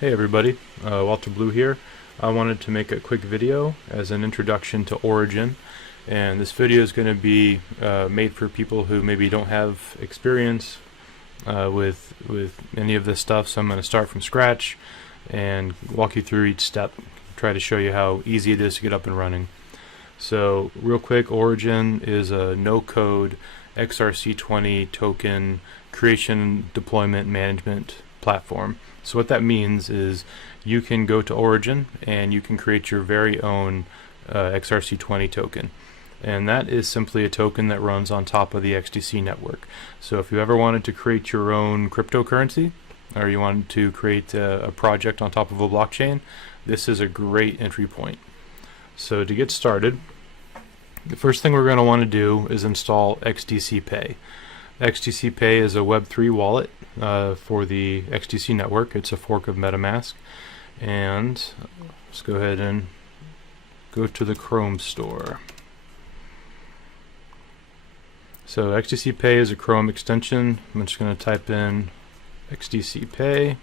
Hey everybody, Walter Blue here. I wanted to make a quick video as an introduction to Origin, and this video is going to be made for people who maybe don't have experience with any of this stuff. So I'm going to start from scratch and walk you through each step, try to show you how easy it is to get up and running. So real quick, Origin is a no-code XRC20 token creation, deployment, management platform. So what that means is you can go to Origin and you can create your very own XRC20 token. And that is simply a token that runs on top of the XDC network. So if you ever wanted to create your own cryptocurrency, or you wanted to create a project on top of a blockchain, this is a great entry point. So to get started, the first thing we're going to want to do is install XDC Pay. XDC Pay is a Web3 wallet for the XDC network. It's a fork of MetaMask. And let's go ahead and go to the Chrome store. So XDC Pay is a Chrome extension. I'm just going to type in XDC Pay.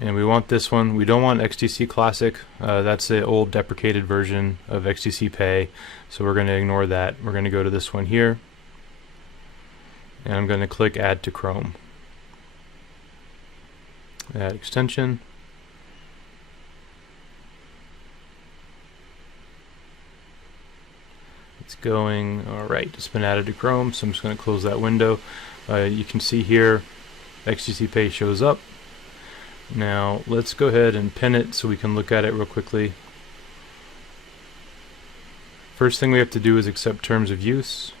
And we want this one. We don't want XDC Classic. That's the old deprecated version of XDC Pay. So we're going to ignore that. We're going to go to this one here. And I'm going to click Add to Chrome. Add extension. It's going, alright, it's been added to Chrome, so I'm just going to close that window. You can see here XDC Pay shows up. Now let's go ahead and pin it so we can look at it real quickly. First thing we have to do is accept terms of use.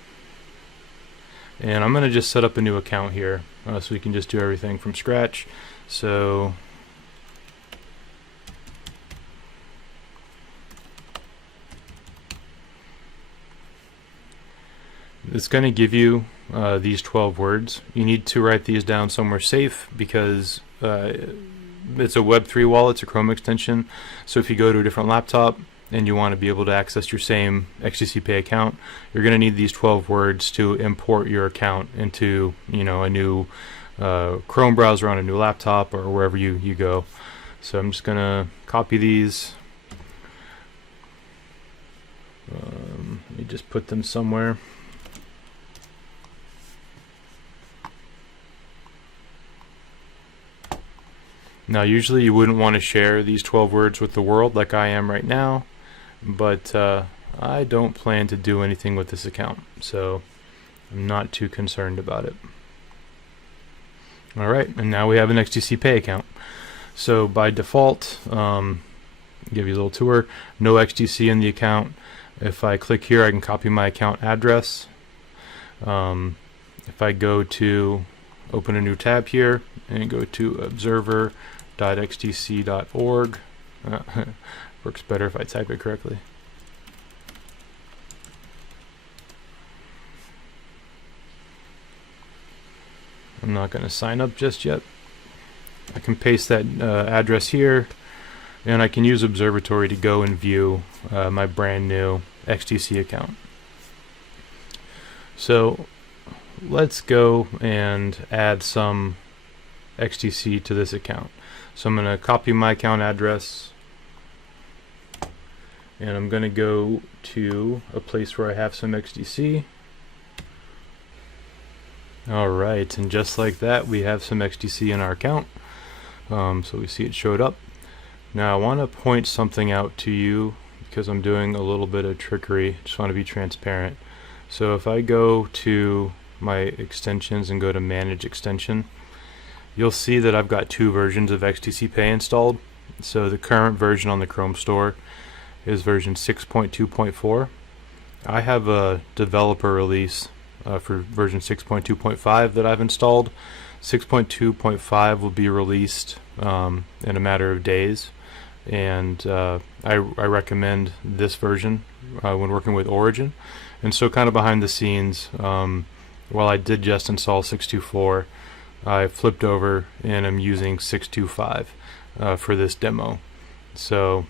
And I'm going to just set up a new account here so we can just do everything from scratch. So it's going to give you these 12 words. You need to write these down somewhere safe because it's a Web3 wallet, it's a Chrome extension. So if you go to a different laptop and you want to be able to access your same XDC Pay account, you're going to need these 12 words to import your account into, a new Chrome browser on a new laptop or wherever you go. So I'm just going to copy these. Let me just put them somewhere. Now usually you wouldn't want to share these 12 words with the world like I am right now, but I don't plan to do anything with this account, so I'm not too concerned about it. Alright, and now we have an XDC Pay account. So by default, give you a little tour, no XDC in the account. If I click here, I can copy my account address. If I go to open a new tab here and go to observer.xdc.org, works better if I type it correctly. I'm not going to sign up just yet. I can paste that address here, and I can use Observatory to go and view my brand new XDC account. So let's go and add some XDC to this account. So I'm going to copy my account address, and I'm going to go to a place where I have some XDC. Alright, and just like that we have some XDC in our account. So we see it showed up. Now I want to point something out to you because I'm doing a little bit of trickery. Just want to be transparent. So if I go to my extensions and go to manage extension, you'll see that I've got two versions of XDC Pay installed. So the current version on the Chrome store is version 6.2.4. I have a developer release for version 6.2.5 that I've installed. 6.2.5 will be released in a matter of days, and I recommend this version when working with Origin. And so kind of behind the scenes, while I did just install 6.2.4, I flipped over and I'm using 6.2.5 for this demo. So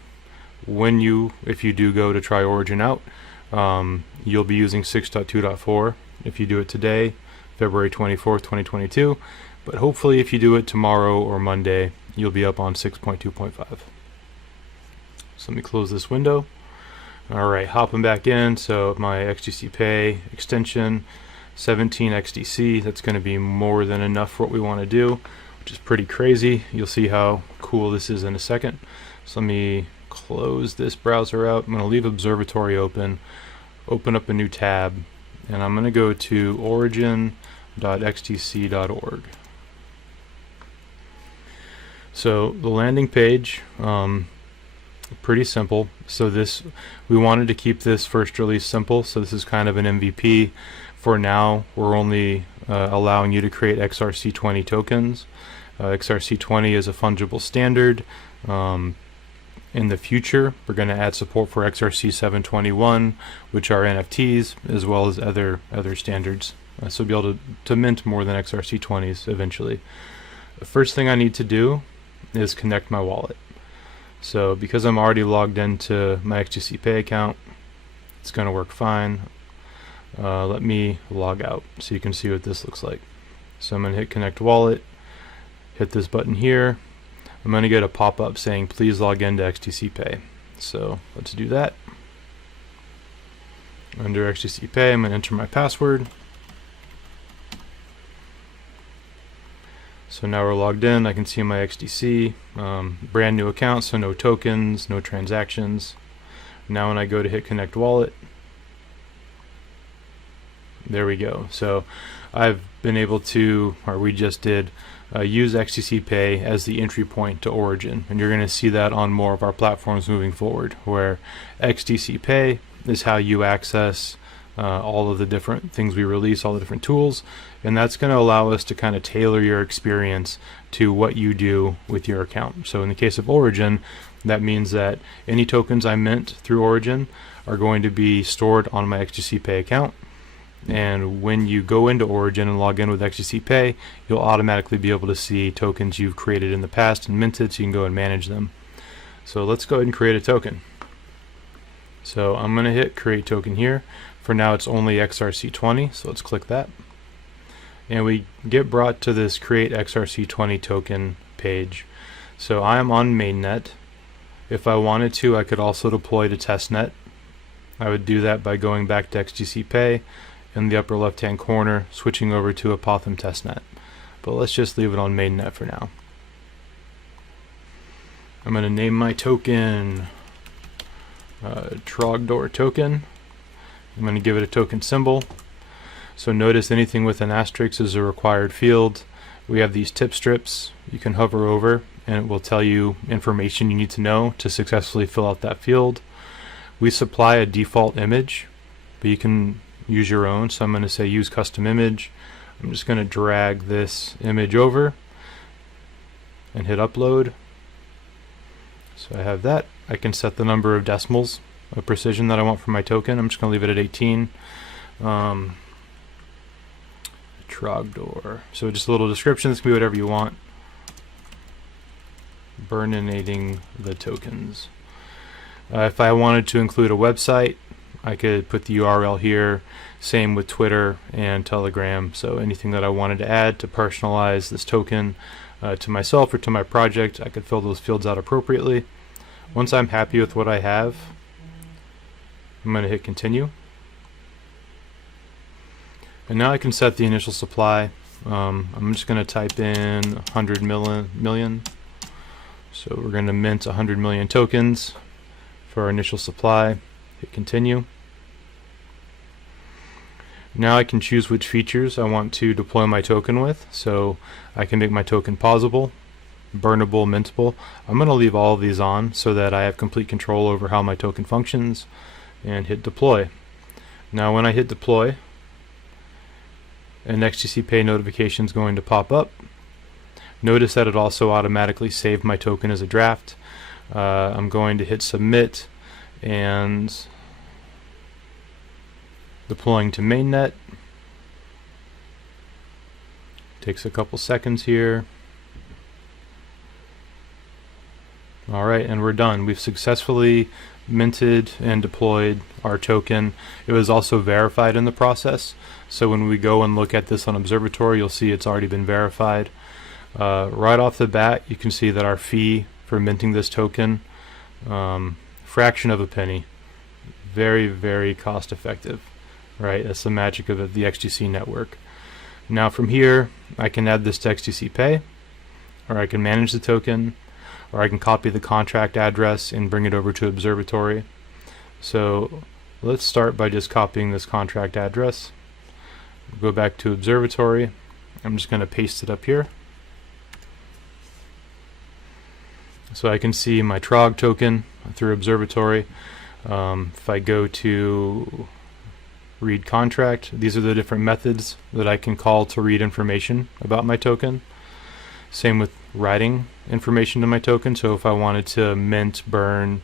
if you do go to try Origin out, you'll be using 6.2.4 if you do it today, February 24th, 2022. But hopefully if you do it tomorrow or Monday, you'll be up on 6.2.5. So let me close this window. Alright, hopping back in, so my XDC Pay extension, 17 XDC, that's going to be more than enough for what we want to do, which is pretty crazy. You'll see how cool this is in a second. So let me close this browser out. I'm going to leave Observatory open up a new tab, and I'm going to go to origin.xdc.org. So the landing page, pretty simple. So we wanted to keep this first release simple, so this is kind of an MVP. For now, we're only allowing you to create XRC20 tokens. XRC20 is a fungible standard. In the future, we're going to add support for XRC 721, which are NFTs, as well as other standards. So we'll be able to mint more than XRC20s eventually. The first thing I need to do is connect my wallet. So because I'm already logged into my XDC Pay account, it's going to work fine. Let me log out so you can see what this looks like. So I'm going to hit Connect Wallet, hit this button here. I'm going to get a pop-up saying please log into XDC Pay. So let's do that. Under XDC Pay, I'm going to enter my password. So now we're logged in. I can see my XDC, brand new account, so no tokens, no transactions. Now when I go to hit Connect Wallet, there we go. So I've been able to, or we just did, use XDC Pay as the entry point to Origin, and you're going to see that on more of our platforms moving forward, where XDC Pay is how you access all of the different things we release, all the different tools, and that's going to allow us to kind of tailor your experience to what you do with your account. So in the case of Origin, that means that any tokens I mint through Origin are going to be stored on my XDC Pay account, and when you go into Origin and log in with XDC Pay, you'll automatically be able to see tokens you've created in the past and minted, so you can go and manage them. So let's go ahead and create a token. So I'm going to hit create token here. For now it's only XRC20, so let's click that. And we get brought to this create XRC20 token page. So I am on mainnet. If I wanted to, I could also deploy to testnet. I would do that by going back to XDC Pay in the upper left hand corner, switching over to Apothem testnet. But let's just leave it on mainnet for now. I'm going to name my token Trogdor token. I'm going to give it a token symbol. So notice anything with an asterisk is a required field. We have these tip strips you can hover over, and it will tell you information you need to know to successfully fill out that field. We supply a default image, but you can use your own. So I'm going to say use custom image. I'm just going to drag this image over and hit upload. So I have that. I can set the number of decimals of precision that I want for my token. I'm just going to leave it at 18. Trogdor. So just a little description. This can be whatever you want. Burninating the tokens. If I wanted to include a website, I could put the URL here. Same with Twitter and Telegram. So anything that I wanted to add to personalize this token to myself or to my project, I could fill those fields out appropriately. Once I'm happy with what I have, I'm going to hit continue. And now I can set the initial supply. I'm just going to type in 100 million. So we're going to mint 100 million tokens for our initial supply. Hit continue. Now I can choose which features I want to deploy my token with. So I can make my token pausable, burnable, mintable. I'm going to leave all of these on so that I have complete control over how my token functions, and hit deploy. Now when I hit deploy, an XDC Pay notification is going to pop up. Notice that it also automatically saved my token as a draft. I'm going to hit submit, and deploying to mainnet. Takes a couple seconds here. Alright, and we're done. We've successfully minted and deployed our token. It was also verified in the process, so when we go and look at this on Observatory, you'll see it's already been verified. Right off the bat, you can see that our fee for minting this token, fraction of a penny. Very, very cost effective, right? That's the magic of the XDC network. Now from here, I can add this to XDC Pay, or I can manage the token, or I can copy the contract address and bring it over to Observatory. So let's start by just copying this contract address. Go back to Observatory. I'm just going to paste it up here. So I can see my TROG token through Observatory. If I go to read contract, these are the different methods that I can call to read information about my token. Same with writing information to my token. So if I wanted to mint, burn,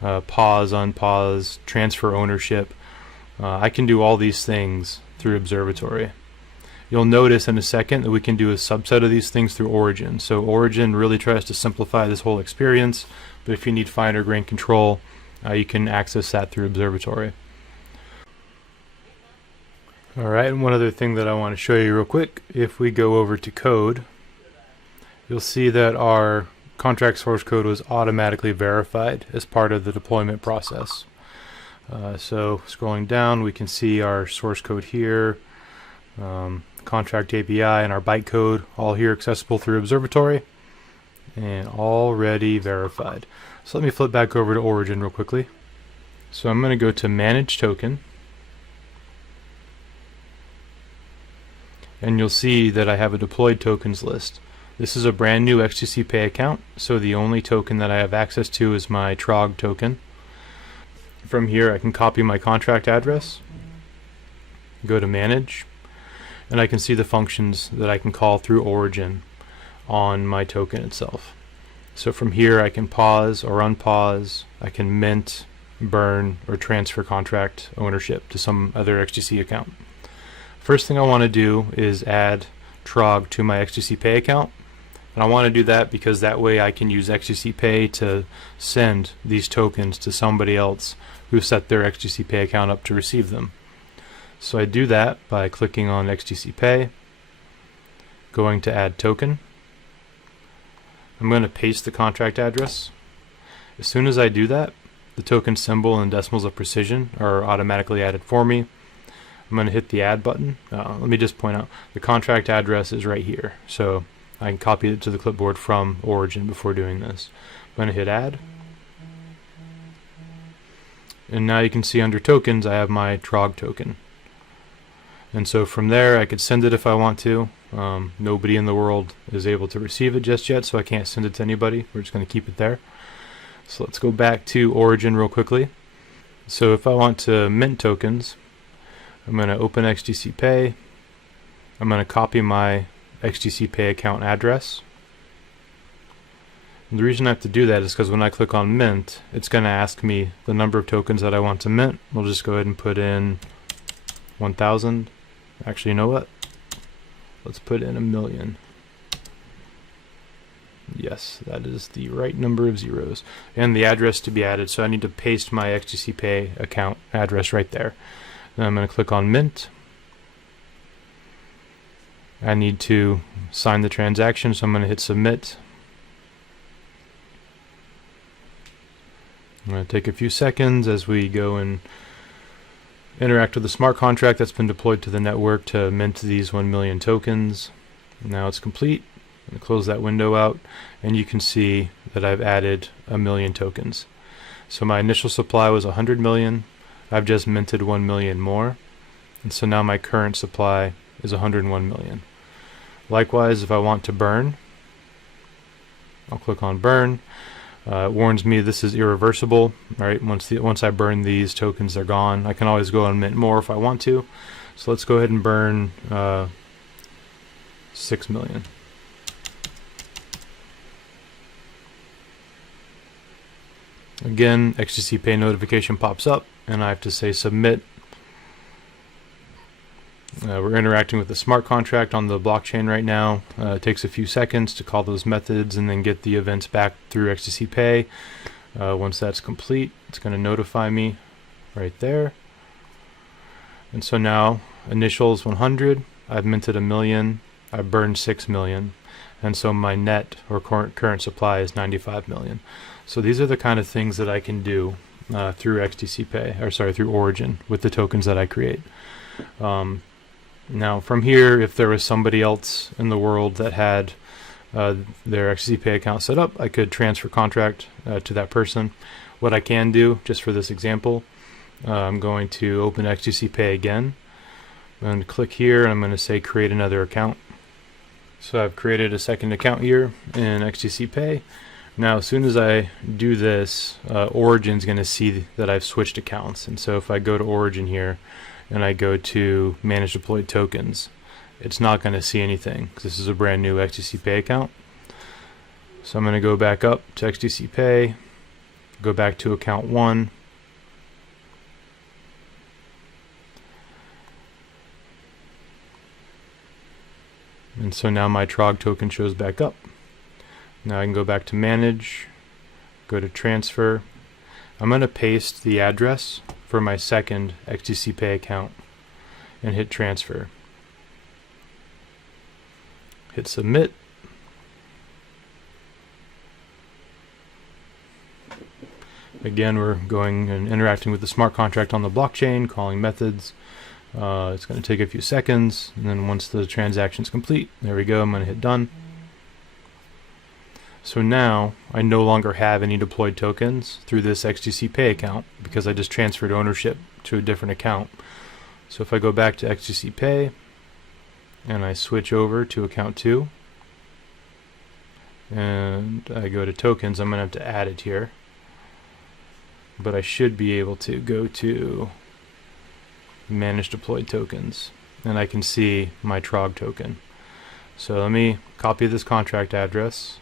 pause, unpause, transfer ownership, I can do all these things through Observatory. You'll notice in a second that we can do a subset of these things through Origin. So Origin really tries to simplify this whole experience, but if you need finer grained control, you can access that through Observatory. Alright, and one other thing that I want to show you real quick, if we go over to code, you'll see that our contract source code was automatically verified as part of the deployment process. So scrolling down, we can see our source code here, contract API, and our bytecode all here accessible through Observatory and already verified. So let me flip back over to Origin real quickly. So I'm going to go to Manage Token, and you'll see that I have a deployed tokens list. This is a brand new XDC Pay account, so the only token that I have access to is my TROG token. From here I can copy my contract address, go to Manage, and I can see the functions that I can call through Origin on my token itself. So from here I can pause or unpause, I can mint, burn, or transfer contract ownership to some other XDC account. First thing I want to do is add TROG to my XDC Pay account. And I want to do that because that way I can use XDC Pay to send these tokens to somebody else who set their XDC Pay account up to receive them. So I do that by clicking on XDC Pay, going to Add Token. I'm going to paste the contract address. As soon as I do that, the token symbol and decimals of precision are automatically added for me. I'm going to hit the Add button. Let me just point out the contract address is right here. So I can copy it to the clipboard from Origin before doing this. I'm going to hit Add. And now you can see under tokens I have my TROG token. And so from there I could send it if I want to. Nobody in the world is able to receive it just yet, so I can't send it to anybody. We're just going to keep it there. So let's go back to Origin real quickly. So if I want to mint tokens, I'm going to open XDC Pay. I'm going to copy my XDC Pay account address. And the reason I have to do that is because when I click on mint, it's going to ask me the number of tokens that I want to mint. We'll just go ahead and put in 1,000. Actually, you know what? Let's put in 1,000,000. Yes, that is the right number of zeros. And the address to be added, so I need to paste my XDC Pay account address right there. Then I'm going to click on Mint. I need to sign the transaction, so I'm going to hit Submit. I'm going to take a few seconds as we go and interact with the smart contract that's been deployed to the network to mint these 1,000,000 tokens. Now it's complete. I'm going to close that window out, and you can see that I've added 1,000,000 tokens. So my initial supply was 100 million. I've just minted 1,000,000 more, and so now my current supply is 101 million. Likewise, if I want to burn, I'll click on Burn. It warns me this is irreversible. Right, once I burn these tokens, they're gone. I can always go and mint more if I want to. So let's go ahead and burn 6 million. Again, XDC Pay notification pops up, and I have to say Submit. We're interacting with the smart contract on the blockchain right now. It takes a few seconds to call those methods and then get the events back through XDC Pay. Once that's complete, it's going to notify me right there. And so now initial is 100. I've minted 1 million. I've burned 6 million. And so my net or current supply is 95 million. So these are the kind of things that I can do through XDC Pay, or sorry, through Origin with the tokens that I create. Now from here, if there was somebody else in the world that had their XDC Pay account set up, I could transfer contract to that person. What I can do, just for this example, I'm going to open XDC Pay again. I'm going to click here and I'm going to say create another account. So I've created a second account here in XDC Pay. Now as soon as I do this, Origin's going to see that I've switched accounts. And so if I go to Origin here and I go to manage deployed tokens, it's not going to see anything because this is a brand new XDC Pay account. So I'm going to go back up to XDC Pay, go back to account 1, and so now my TROG token shows back up. Now I can go back to manage, go to transfer. I'm going to paste the address for my second XDC Pay account and hit transfer. Hit submit. Again, we're going and interacting with the smart contract on the blockchain, calling methods. It's going to take a few seconds, and then once the transaction is complete, there we go, I'm going to hit done. So now I no longer have any deployed tokens through this XDC Pay account because I just transferred ownership to a different account. So if I go back to XDC Pay and I switch over to account 2 and I go to tokens, I'm going to have to add it here. But I should be able to go to manage deployed tokens and I can see my TROG token. So let me copy this contract address.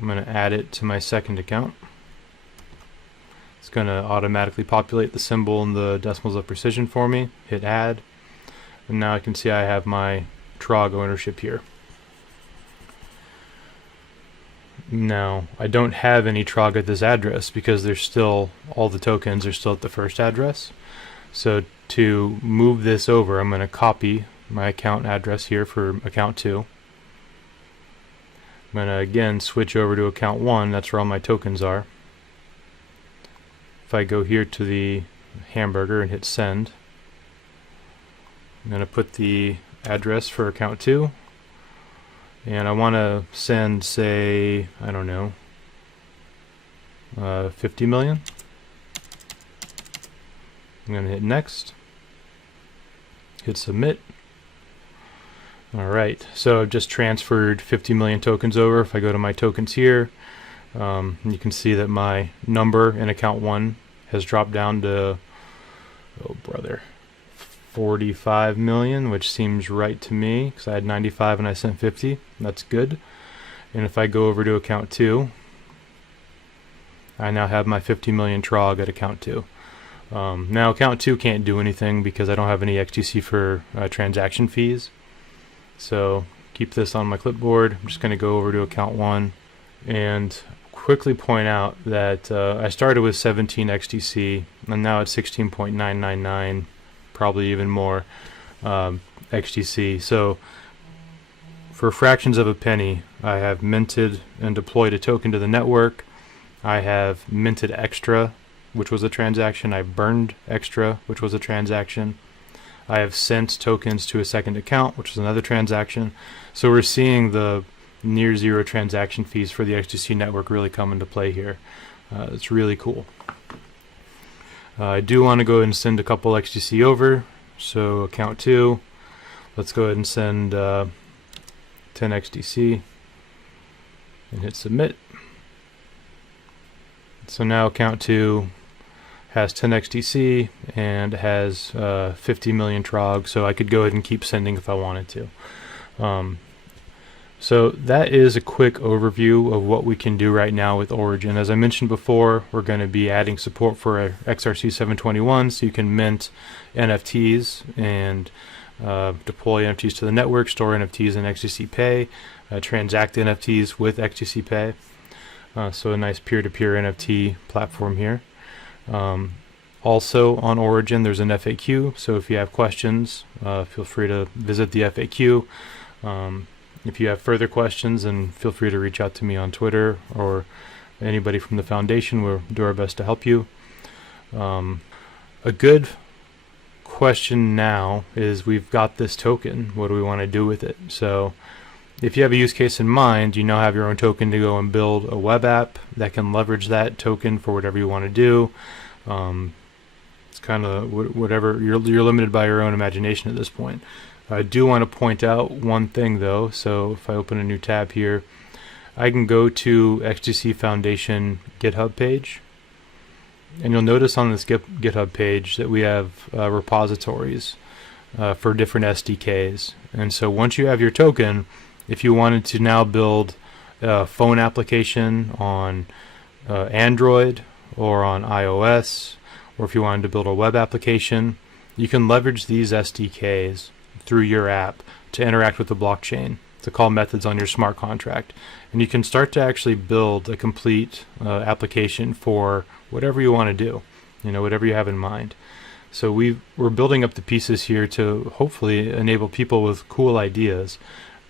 I'm going to add it to my second account. It's going to automatically populate the symbol and the decimals of precision for me. Hit add, and now I can see I have my TROG ownership here. Now I don't have any TROG at this address because there's still, all the tokens are still at the first address. So to move this over, I'm going to copy my account address here for account 2. I'm going to again switch over to account 1, that's where all my tokens are. If I go here to the hamburger and hit send, I'm going to put the address for account 2, and I want to send, say, I don't know, 50 million. I'm going to hit next, hit submit. Alright, so I've just transferred 50 million tokens over. If I go to my tokens here, you can see that my number in account 1 has dropped down to, oh brother, 45 million, which seems right to me because I had 95 and I sent 50. That's good. And if I go over to account 2, I now have my 50 million TROG at account 2. Now account 2 can't do anything because I don't have any XDC for transaction fees. So keep this on my clipboard. I'm just going to go over to account 1 and quickly point out that I started with 17 XDC and now it's 16.999, probably even more XDC. So for fractions of a penny, I have minted and deployed a token to the network. I have minted extra, which was a transaction. I burned extra, which was a transaction. I have sent tokens to a second account, which is another transaction. So we're seeing the near zero transaction fees for the XDC network really come into play here. It's really cool. I do want to go ahead and send a couple XDC over. So account 2, let's go ahead and send 10 XDC and hit submit. So now account 2 has 10 XDC and has 50 million TROG, so I could go ahead and keep sending if I wanted to. So that is a quick overview of what we can do right now with Origin. As I mentioned before, we're going to be adding support for XRC 721, so you can mint NFTs and deploy NFTs to the network, store NFTs in XDC Pay, transact NFTs with XDC Pay. So a nice peer-to-peer NFT platform here. Also on Origin, there's an FAQ, so if you have questions, feel free to visit the FAQ. If you have further questions, then feel free to reach out to me on Twitter or anybody from the foundation. We'll do our best to help you. A good question now is, we've got this token, what do we want to do with it? So if you have a use case in mind, you now have your own token to go and build a web app that can leverage that token for whatever you want to do. It's kind of whatever, you're limited by your own imagination at this point. I do want to point out one thing though. So if I open a new tab here, I can go to XDC Foundation GitHub page, and you'll notice on this GitHub page that we have repositories for different SDKs. And so once you have your token, if you wanted to now build a phone application on Android or on iOS, or if you wanted to build a web application, you can leverage these SDKs through your app to interact with the blockchain, to call methods on your smart contract. And you can start to actually build a complete application for whatever you want to do, whatever you have in mind. So we're building up the pieces here to hopefully enable people with cool ideas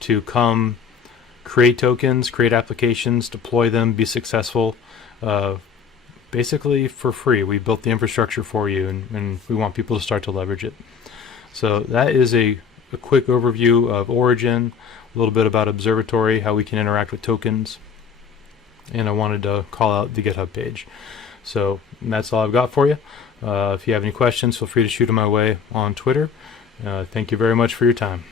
to come create tokens, create applications, deploy them, be successful, basically for free. We built the infrastructure for you, and we want people to start to leverage it. So that is a quick overview of Origin, a little bit about Observatory, how we can interact with tokens, and I wanted to call out the GitHub page. So that's all I've got for you. If you have any questions, feel free to shoot them my way on Twitter. Thank you very much for your time.